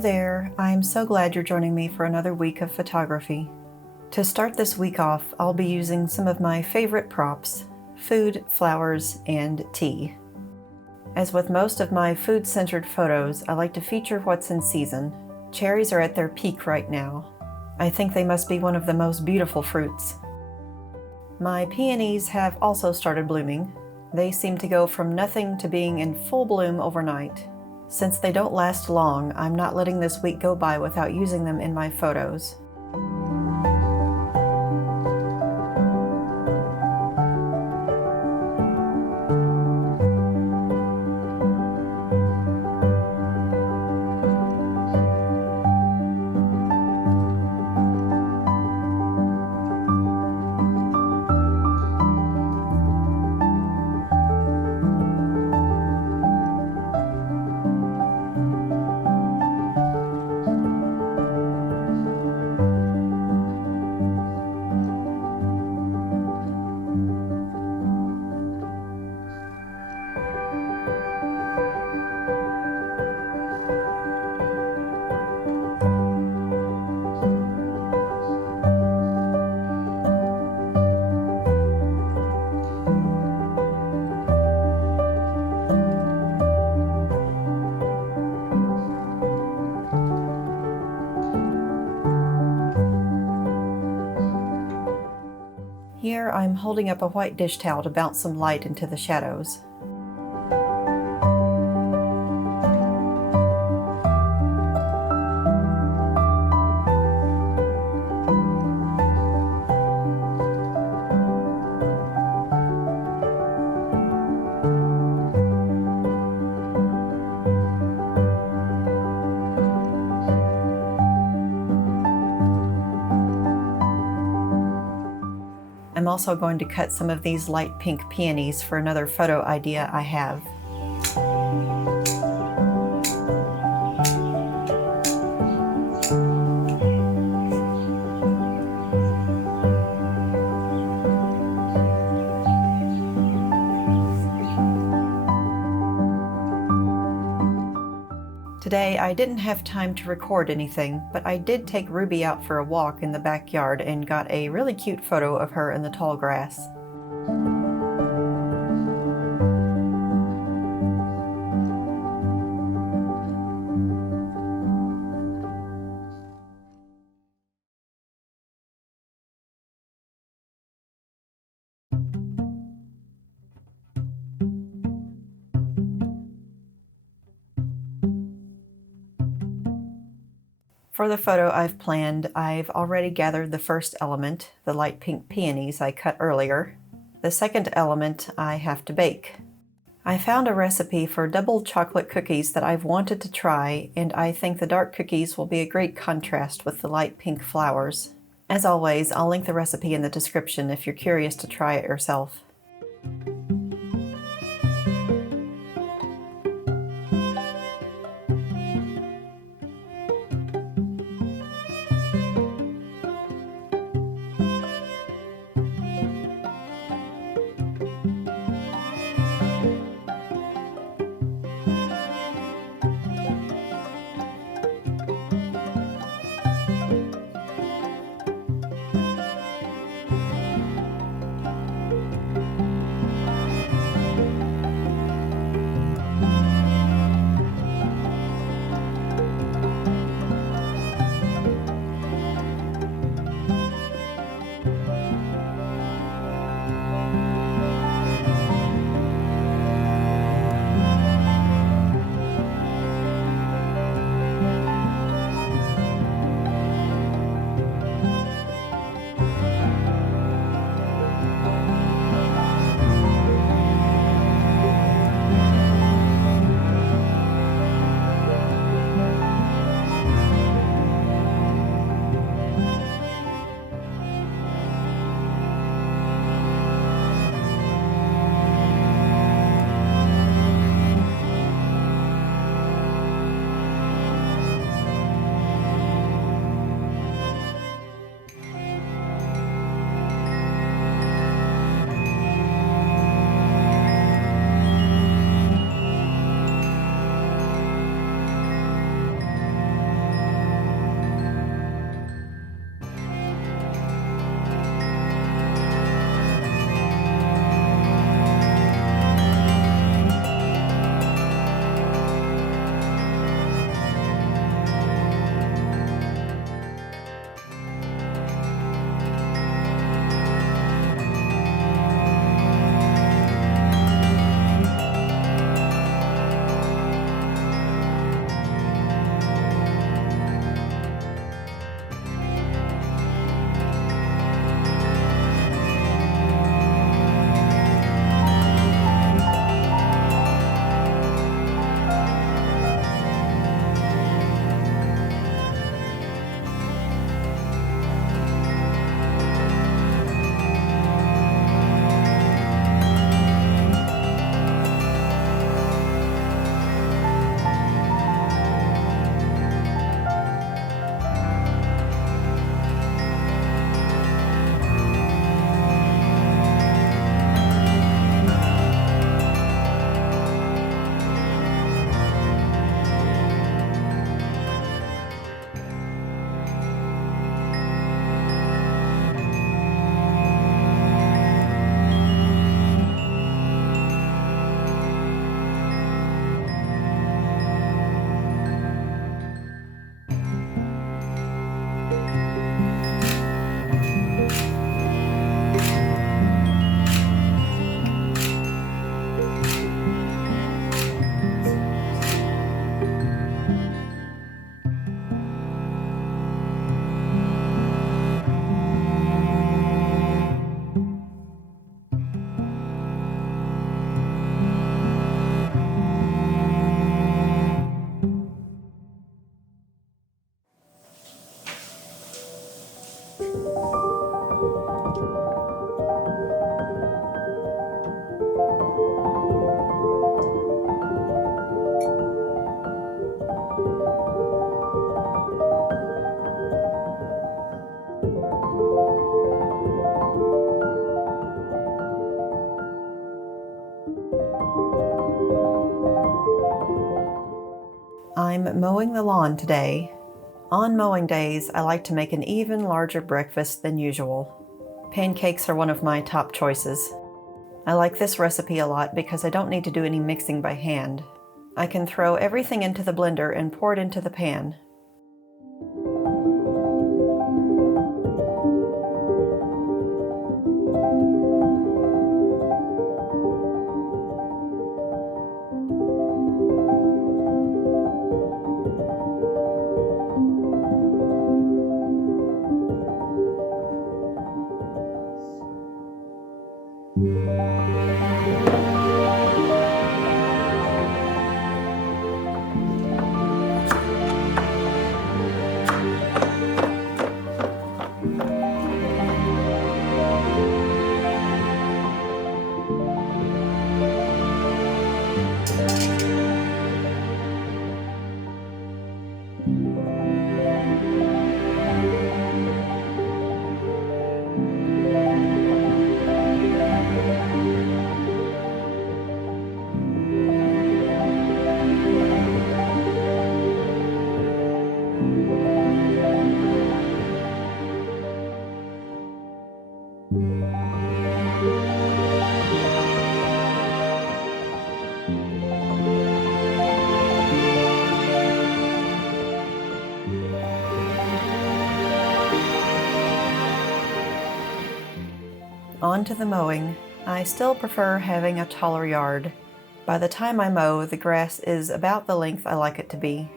there, I'm so glad you're joining me for another week of photography. To start this week off, I'll be using some of my favorite props: food, flowers, and tea. As with most of my food-centered photos, I like to feature what's in season. Cherries are at their peak right now. I think they must be one of the most beautiful fruits. My peonies have also started blooming. They seem to go from nothing to being in full bloom overnight. Since they don't last long, I'm not letting this week go by without using them in my photos. Here I'm holding up a white dish towel to bounce some light into the shadows. I'm also going to cut some of these light pink peonies for another photo idea I have. Today I didn't have time to record anything, but I did take Ruby out for a walk in the backyard and got a really cute photo of her in the tall grass. For the photo I've planned, I've already gathered the first element, the light pink peonies I cut earlier. The second element I have to bake. I found a recipe for double chocolate cookies that I've wanted to try, and I think the dark cookies will be a great contrast with the light pink flowers. As always, I'll link the recipe in the description if you're curious to try it yourself. I'm mowing the lawn today. On mowing days, I like to make an even larger breakfast than usual. Pancakes are one of my top choices. I like this recipe a lot because I don't need to do any mixing by hand. I can throw everything into the blender and pour it into the pan. On to the mowing. I still prefer having a taller yard. By the time I mow, the grass is about the length I like it to be.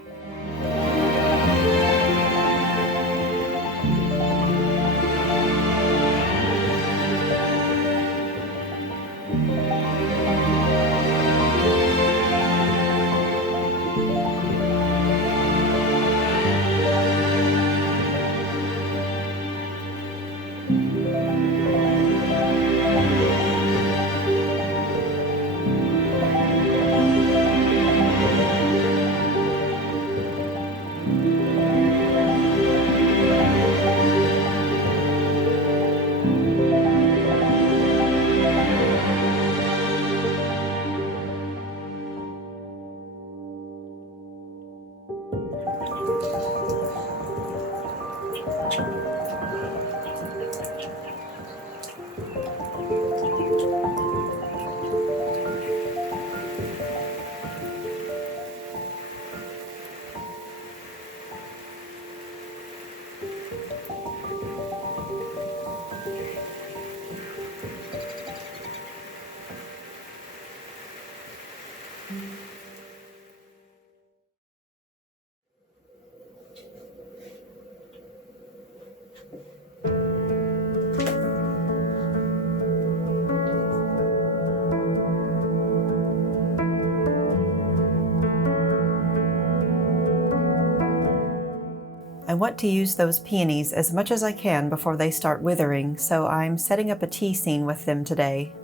I want to use those peonies as much as I can before they start withering, so I'm setting up a tea scene with them today.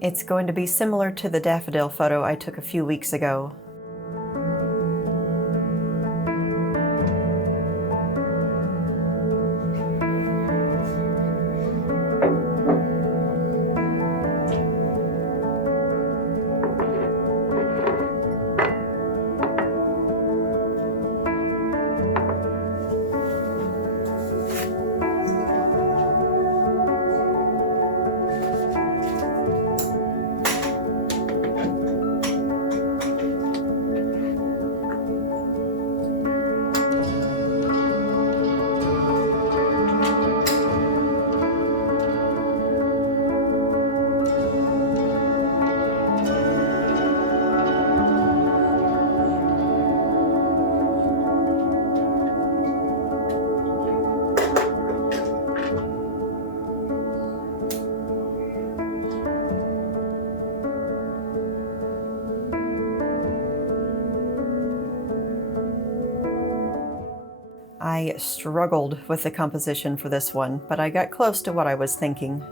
It's going to be similar to the daffodil photo I took a few weeks ago. I struggled with the composition for this one, but I got close to what I was thinking.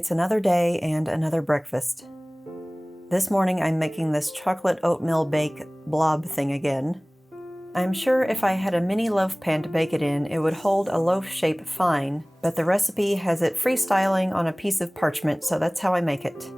It's another day and another breakfast. This morning I'm making this chocolate oatmeal bake blob thing again. I'm sure if I had a mini loaf pan to bake it in, it would hold a loaf shape fine, but the recipe has it freestyling on a piece of parchment, so that's how I make it.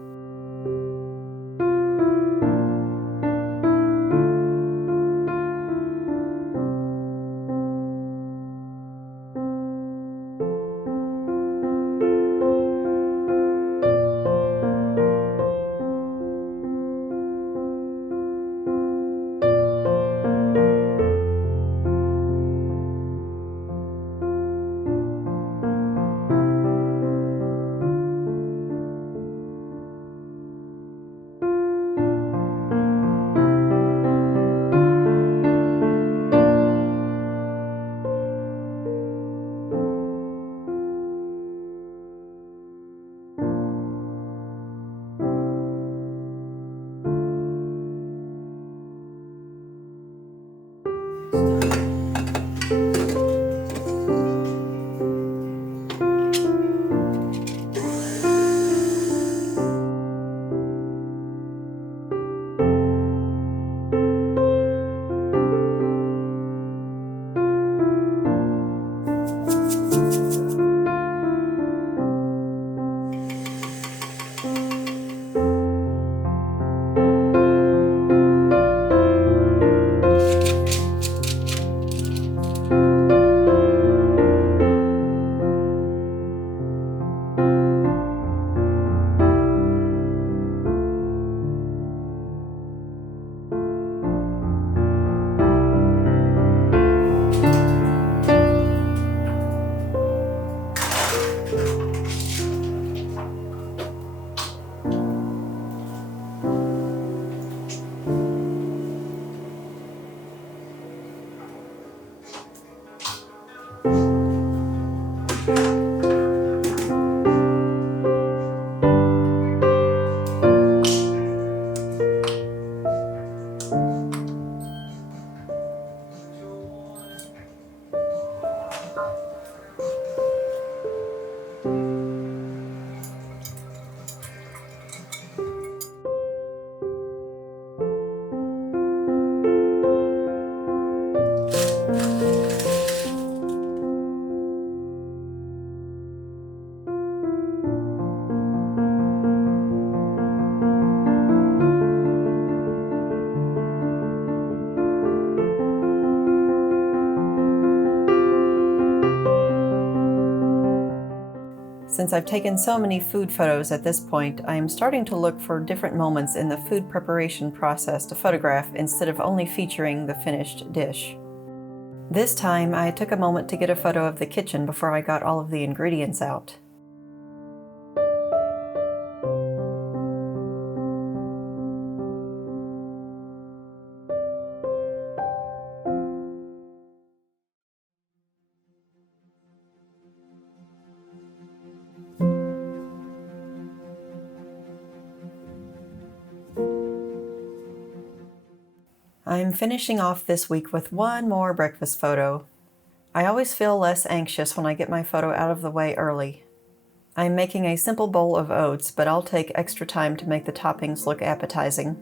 Since I've taken so many food photos at this point, I am starting to look for different moments in the food preparation process to photograph instead of only featuring the finished dish. This time, I took a moment to get a photo of the kitchen before I got all of the ingredients out. I'm finishing off this week with one more breakfast photo. I always feel less anxious when I get my photo out of the way early. I'm making a simple bowl of oats, but I'll take extra time to make the toppings look appetizing.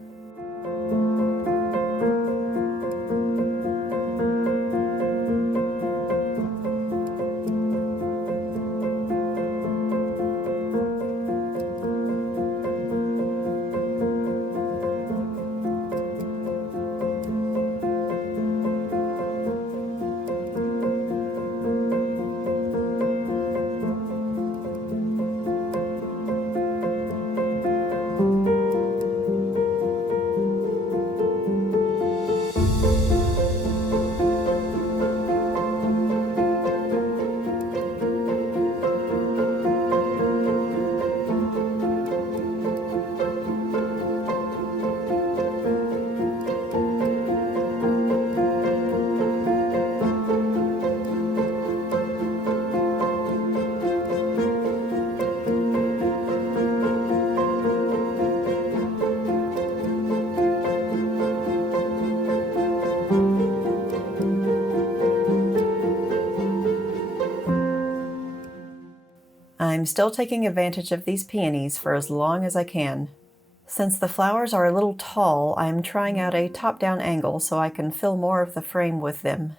I'm still taking advantage of these peonies for as long as I can. Since the flowers are a little tall, I'm trying out a top-down angle so I can fill more of the frame with them.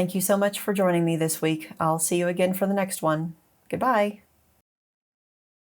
Thank you so much for joining me this week. I'll see you again for the next one. Goodbye.